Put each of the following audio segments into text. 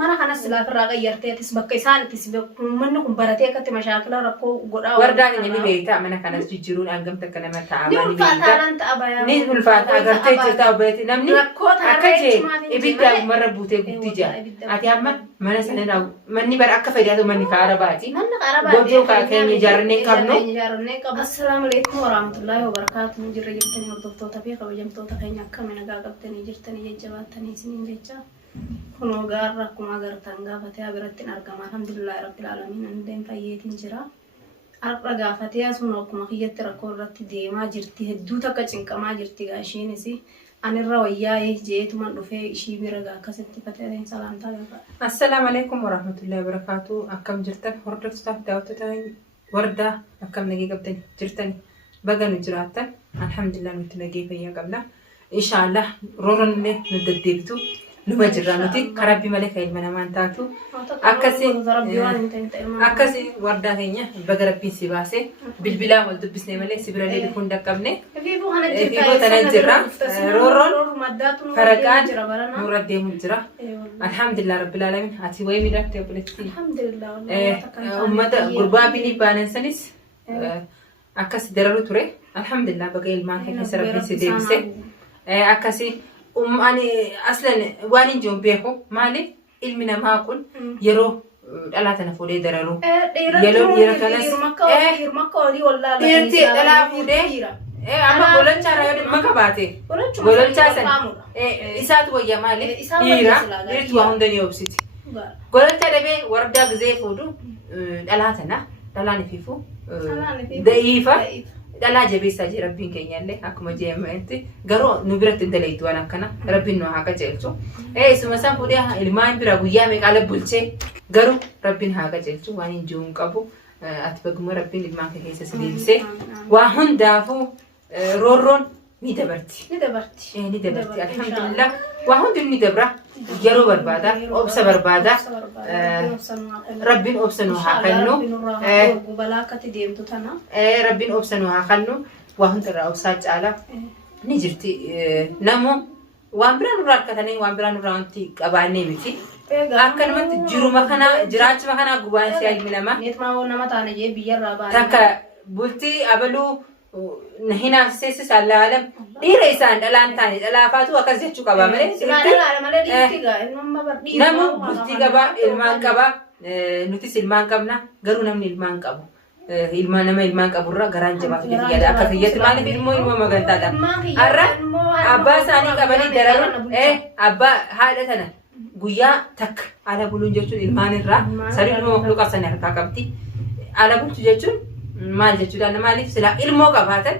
mana kana silaa firraa qayyarteetis bakka isaanittis manni kun baratee akkatti mashaakila rakkoo godhaa wardaan inni beektaa mana kanas jijjiiruun hangamta akka nama taa'aa ni ulfaataadhaan ta'a bayaa ni ulfaata agartee jirta obboleetti namni akka jee ibidda marra buutee guddii jaa ati amma mana sanarraa manni bara akka fayyaatu manni kaara baati gootee keenya ijaarannee qabnu. Assalaamu alaikum warahmatullahi wabarakatuh jirra jirtanii hordoftoota fi kabajamtoota keenya akkamiin nagaa qabdanii jirtanii jajjabaatanii isiniin jecha kunoo gaarra akkuma agartan gaafatee biratti argama alhamdulillahi rabbil alamin hundeen fayyeetiin jira har'a gaafatee sun akkuma kiyyatti rakkoo irratti deemaa jirti hedduu takka cinqamaa jirti gaasheenis anirra wayyaa'ee jeetuman dhufee ishii bira akkasitti fateen salaamtaa gaafa. Assalaamu alaikum warahmatullahi wabarakatuh akkam jirtan hordoftoota daawwattoota wardaa akkam nagee qabdan jirtani baga nu jiraattan alhamdulillah nuti nagee fayyaa qabna inshallah rooroon illee nu deddeebitu numa jirra nuti karabbi malee kan ilma namaan taatu akkasi wardaa keenya baga rabbiin si baase bilbilaa wal dubbisnee malee si bira deebi'uu hin dhaqqabne fiigoo tana jirra rooroon faraqaan nurra deemuu jira alhamdulillah rabbil alamin ati way midhatte obboleetti ummata gurbaa binii baanan sanis akkasi dararu ture alhamdulillah baga ilmaan keessa rabbiin si deebise akkasi ani aslan waan injoon beeku maaliif ilmi namaa kun yeroo dhalaa tana fuudhee dararu yeroo kanas dhiirti dhalaa fuudhee amma gololchaa irraa yoo dhimma qabaate gololchaa sana isaatu wayya maaliif dhiirti waa hunda ni obsiti gololchaa dhabee wardaa gizee fuudhu dhalaa tana dhalaan ifiifu da'iifa dhalaa jabeessaa jee rabbiin keenyallee akkuma jeematti garuu nu biratti daleeytu waan akkana rabbiin nu haa qajeelchu isuma isaan fuudhee ilmaan bira guyyaa meeqaala bulchee garuu rabbiin haa qajeelchu waan hin jiruun qabu ati baguma rabbiin ilmaan kee keessa si deebisee waa hundaafuu roorroon ni dabarti alhamdulillah waa hundi ni dabra yeroo barbaada obsa barbaada rabbiin obsa nu haa kennu rabbiin obsa nu haa kennu waa hundarraa obsaa caala ni jirti namu waan biraa nurraa harkatanii waan biraa nurraa wanti qabaannee miti akkanumatti jiruma kana jiraachuma kana gubaan si ilmi namaa takka bultii abaluu hinaaf seessis allaalam dhiira isaan dhalaan taane dhalaafaatu akkas jechuu qaba malee namu bultii qabaa ilmaan qabaa nutis ilmaan qabna garuu namni ilmaan qabu ilmaan nama ilmaan qaburra garaan jabaatu jedhu yaada akka fiyyatti maaliif ilmoo magantaadha har'a abbaa isaanii qabanii dararuun abbaa haadha tana guyyaa takka ala buluun jechuun ilmaan irraa sadii ilmoo makluuqa sana harkaa qabdi ala bulchu jechuun maal jechuudha maaliif sila ilmoo qabaatan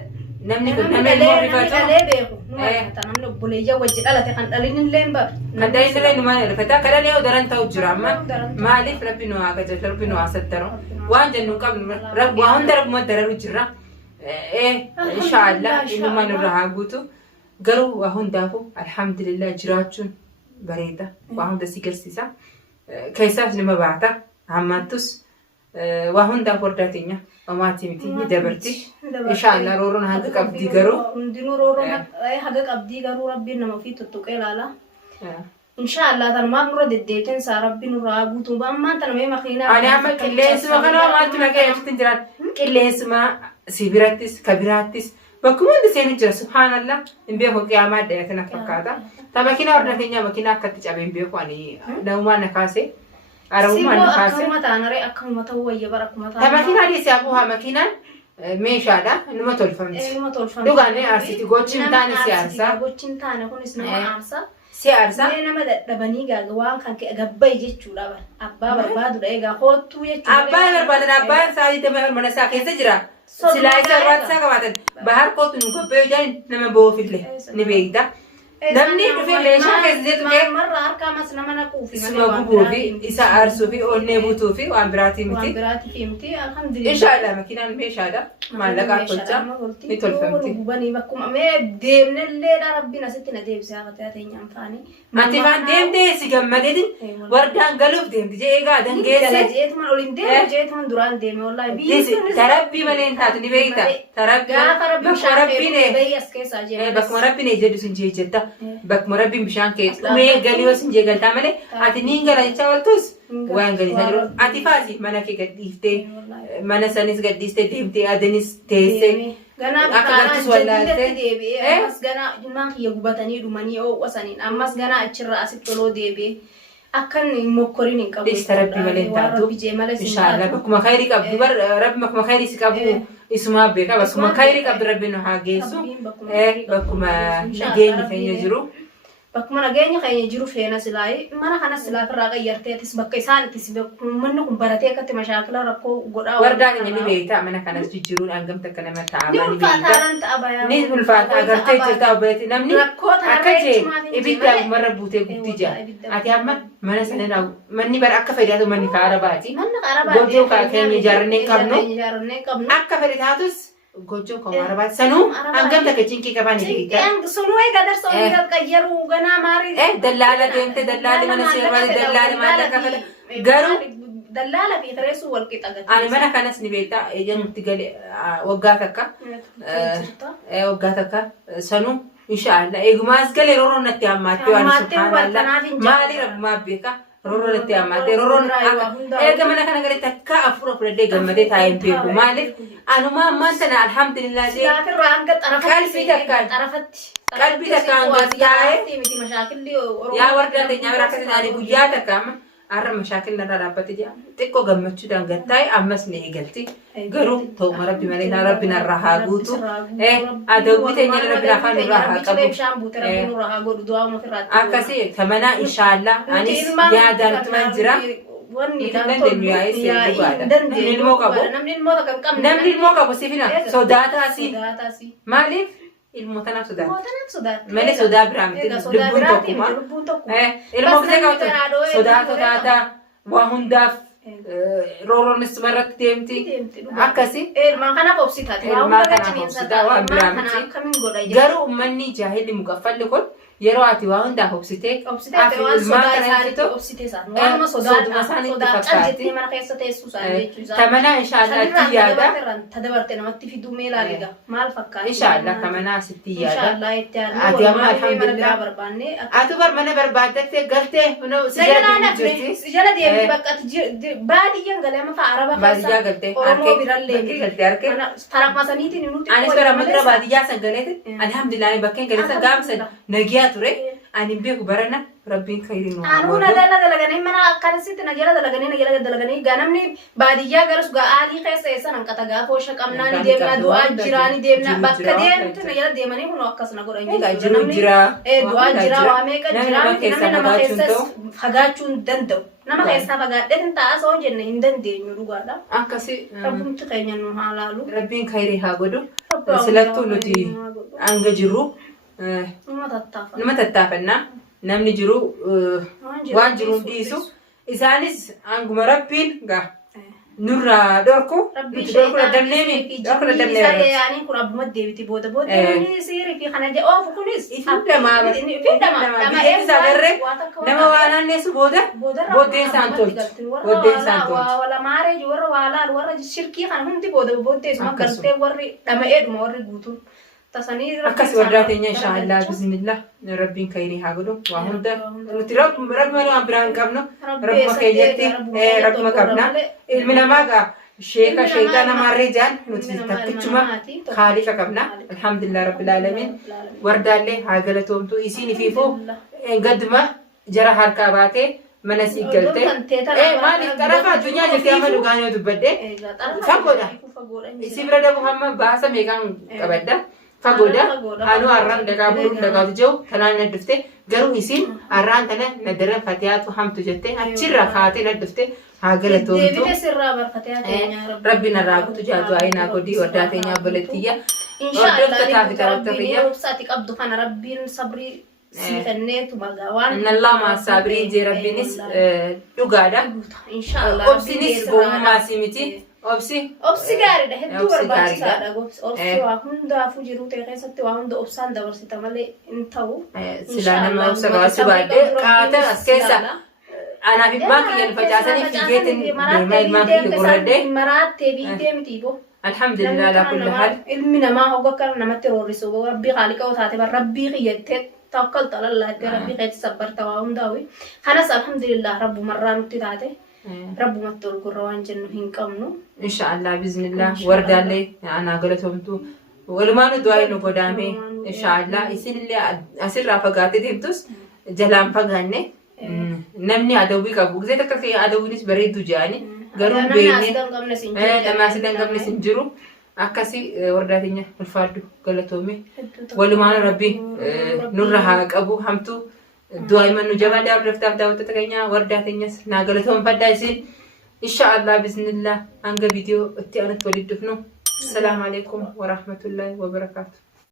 namni kun nama ilmoo rifatu namni obboleeyyaa wajji dhalate kan dhalin illee bar kan dhalin illee numa rifata kan dhalee daran ta'u jira amma maaliif rabbi nu haa qajeelchu rabbi nu haa sattaru waan jennu qabnu waa hunda rabbuma dararu jirra inshaallah ilmaan irraa haa guutu garuu waa hundaafu alhamdulillah jiraachuun bareeda waa hunda si garsiisa keessaas nima baata hammattus waa hundaaf wardaatinya Omati miti ni dabarti. Inshallah rooroon haga qabdi garuu. Hundinuu rooroon haga qabdi garuu rabbiin nama ofii tuttuqee ilaala. Inshallah tanumaaf nurra deddeebiin isaa rabbiin nurraa guutuu ammaan tana mee makiinaa. Ani amma qilleensuma kana maaltu nagee iftiin jiran qilleensuma sibirattis kabiraattis bakkuma hundi seenu jira subhaanallah hin beeku qiyaamaa dheeratana fakkaata. Ta makiinaa warra keenya makiinaa akkatti cabee hin beeku ani namumaan na kaasee. Arabumaan na kaasee. Akkuma taanaree akkuma ta'uu wayya bara akkuma taanaree. Ta makiinaa deesee abuhaa makiinaan meeshaadha numa tolfamti. Dhugaanee arsiti gochiin taane siyaasa. Gochiin taane kunis nama aarsa. Siyaasa. Nama dadhabanii gaaga waan kan gabbai jechuudha bara. Abbaa barbaadudha egaa hoottuu jechuudha. Abbaa barbaadan abbaan isaanii damee mana isaa keessa jira. Silaa isa barbaachisaa qabaatan bahar kootu nu gabbayoo jedhan nama boofillee ni beekta. Namni dhufee meeshaa keessa tuqee marra harkaa mas nama naquufi suma gubuu fi isa aarsuu fi onnee butuu fi waan biraatii miti. Waan biraatii miti alhamdulillah. Inshallah makiinaan meeshaadha. Maallaqaa tolcha ni tolfamti. Gubanii bakkuma mee deemnellee dha rabbiin asitti na deebisee hafatee teenyaan faanii. Ati waan deemtee si gammadeetin wardaan galuuf deemti jee egaa dangeesse. Jeetuman oliin deemu jeetuman duraan deeme wallahi biyyi tarabbii malee hin taatu ni beekta. Tarabbii gaafa rabbiin shaafee as keessaa jeetu. Bakkuma rabbiin jedhu sin jee jetta. bakkuma rabbiin bishaan kee dhumee galii yoo sinjee galtaa malee ati niin gala jechaa waltus waan galii isaa jiru ati faasi mana kee gadhiiftee mana sanis gadhiistee deemtee adanis teessee akka galtus wallaaltee deebi'ee ammas ganaa ilmaan kiyya gubatanii dhumanii oowwasaniin ammas ganaa achirraa asitti oloo deebi'ee akkan mokkoriin hin qabu. Deesta rabbi malee taatu inshallah bakkuma khayrii qabdu bar rabbi bakkuma khayrii si qabu isuma beeka bakkuma khayrii qabdu rabbi nu haa geessu bakkuma nageenyi keenya jiru. Bakkuma nageenyi keenya jiru feena silaayi mana kana silaa firraa qayyarteetis bakka isaan itti manni kun baratee akkatti mashaakila rakkoo godhaa wardaan inni beektaa mana kanas jijjiiruun hangamta akka nama taa'aa ni beektaa ni ulfaata agartee jirta obboleetti namni akka jee ibidda marra buutee gubdi jaa ati amma mana sana manni bara akka fayyaatu manni kaarabaati gochoo keenya ijaarannee qabnu akka fedhe taatus gochoo kaarabaati sanuu hangamta kachinkii qabaanii beektaa sunuu eega darsoon qayyaru ganaa maarii dallaala deemte dallaali mana seerwaali dallaali maallaqa fedha garuu dallala fi fireessu wal qixa gati ani mana kanas ni beektaa ejjanti gale waggaa takka sanuu inshallah eegumaas gale roroo natti hammaatte waan subhanallah maali rabbumaa beeka roroo natti hammaatte roroon eega mana kana gale takka afura fudhadhee gammadee taa'een beeku maaliif anuma ammaan tana alhamdulillah silaafirraa hanga qalbii takka hanga taa'ee miti mashaakilli yaa wardaa teenyaa bira akkasii taa'anii guyyaa takka amma arra mashaakil narraa dhaabbate jaa xiqqoo gammachuudhaan gattaa'e ammas ni eegalti garuu ta'uma rabbi malee rabbi narraa haa guutu adawwi teenya rabbi afaan nurraa haa qabu akkasii tamanaa inshallah anis yaadaan tuman jira namni ilmoo qabu sifina sodaataa si maaliif ilmoo tanaaf sodaata malee sodaa biraa miti lubbuun tokkuma ilmoo gisee qabatu sodaata taata waa hundaaf rooroonis marratti deemti akkasi ilmaan kanaaf obsitaati waan biraa miti garuu ummanni jaahilli mukaffalli kun yeroo ati waa hundaaf obsitee tamanaa inshallah itti yaada inshallah tamanaa sitti yaada ati amma alhamdulillah ati bar mana barbaaddattee galtee sijala deemti bakka baadiyyaan galee amma fa'a araba baadiyyaa galtee oromoo birallee galtee farakmasaniitiin nuti anis bara madira baadiyyaa san galeeti alhamdulillah bakkeen galeessa gaamsan nagiyaa ture ani beeku barana rabbiin khayriin waa anu na dalaganii mana akkasitti na jala dalaganii ganamni baadiyyaa garas ga'aalii keessa eessan hanqata gaafoo shaqamnaa ni deemna du'aa jiraa ni deemna bakka deemtu na jala deemanii kun akkas na godhan jiru jira du'aa jira waa meeqa jira namni nama keessas fagaachuu hin danda'u nama keessaa fagaadhee hin ta'a soo jenne hin dandeenyu dhugaadha akkasi rabbumti keenya nu haa laalu rabbiin khayrii haa godhu silattuu nuti hanga jirru numa tattaafannaa namni jiru waan jiruun dhiisu isaanis hanguma rabbiin gaa nurraa dhorku nuti dhorku daddabnee yaani kun abbuma deebiti booda ni siiri fi kana je oofu kunis nama waa naanneessu booddeen isaan tolchu wala maaree warra waa laalu warra shirkii kana hundi booddeesuma galtee warri dhama'eedhuma warri guutuun akkas wardaa teenya inshallah bismillah rabbiin khayrii haa godhu waa hunda nuti rabbi malee waan biraa hin qabnu rabbuma keenyatti rabbuma qabna ilmi namaa gaa sheekaa namaarree jaan nuti takkichuma haaliqa qabna alhamdulillah rabbil aalamiin wardaallee haa galatoomtu isiin ifiifuu gadduma jara harkaa baatee mana sii galtee maaliif xarafa addunyaa jirtee amma dhugaan yoo dubbadde fagoodha isii bira dabu hamma baasa meeqaan qabadda fagoodha anu arraan dagaa buruun dagaatu jiru tanaan naddufte garuu isiin arraan tana nadaran fatiyaatu hamtu jette achirra kaatee naddufte haa galatoomtu rabbi narraa guutu jaatu ayinaa godii wardaa teenyaa obboleettiyya inshallah qabdu kana rabbiin sabrii siifenneetu magawaan inna allah maa saabiriin jee rabbiinis dhugaadha inshallah obsinis gowwummaa si miti obsi gaariidha hedduu barbaachisaadha obsi waa hundaafuu jiru ta'e keessatti waa hunda obsaan dabarsita malee hin ta'u silaa nama obsa baasuu baadhee kaata as keessa anaaf ilmaan kiyya facaasanii fiigeetiin deemaa ilmaan kiyya gurraddee maraattee biitee mitiifoo alhamdulillah ala kulli haal ilmi namaa hogga akka namatti roorrisu rabbii haaliqa taate bar rabbii kiyyattee توكلت على الله ربي قد صبرت وهم داوي خلاص الحمد لله رب مران تداته رب ما تقول قروان جنو هنكمنو إن شاء الله بإذن الله ورد عليه أنا قلتهم تو ولما ندعي نقدامه إن شاء الله يصير اللي أصير رافقاتي تبتوس جلام فقهني نمني عدوي كابوك زي تكفي عدوي نس بريد جاني قرون بيني لما سيدنا قبل سنجرو أكاسي ورداتيني الفادو قلتومي ولما ربي نورها أبو حمتو دعاء من نجوا دار رفتاب داوت تكينيا ورداتيني ناقلتهم فدايسين إن شاء الله بإذن الله أنجا فيديو اتيانت ولد دفنو السلام عليكم ورحمة الله وبركاته.